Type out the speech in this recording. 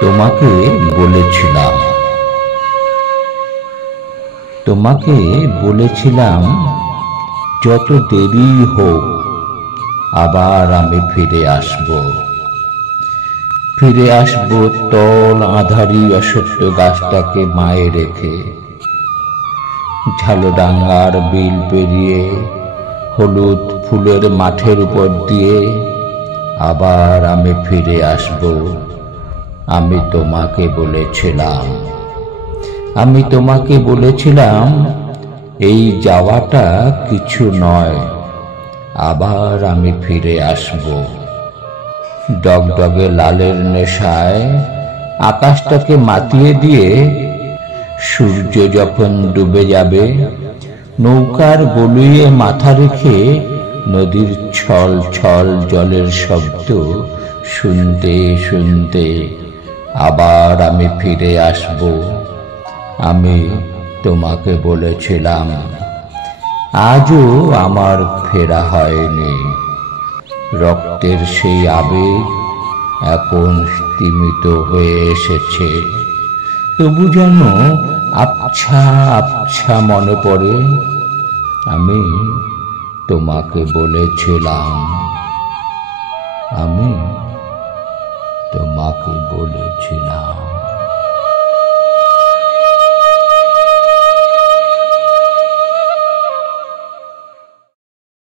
তোমাকে বলেছিলাম তোমাকে বলেছিলাম যত দেরি হোক আবার আমি ফিরে আসব তল আঁধারি অসত্য গাছটাকে মায়ে রেখে, ঝালডাঙ্গার বিল পেরিয়ে হলুদ ফুলের মাঠের উপর দিয়ে আবার আমি ফিরে আসব। আমি তোমাকে বলেছিলাম এই যাওয়াটা কিছু নয়, আবার আমি ফিরে আসব। ডগডগে লালের নেশায় আকাশটাকে মাতিয়ে দিয়ে সূর্য যখন ডুবে যাবে, নৌকার গলুইয়ে মাথা রেখে নদীর ছল ছল জলের শব্দ শুনতে শুনতে আবার আমি ফিরে আসব। আমি তোমাকে বলেছিলাম, আজও আমার ফেরা হয়নি। রক্তের সেই আবেগ এখন স্তিমিত হয়ে এসেছে, তবু যেন আবছা আবছা মনে পড়ে আমি তোমাকে বলেছিলাম, আমি তোমাকে বলেছিলাম।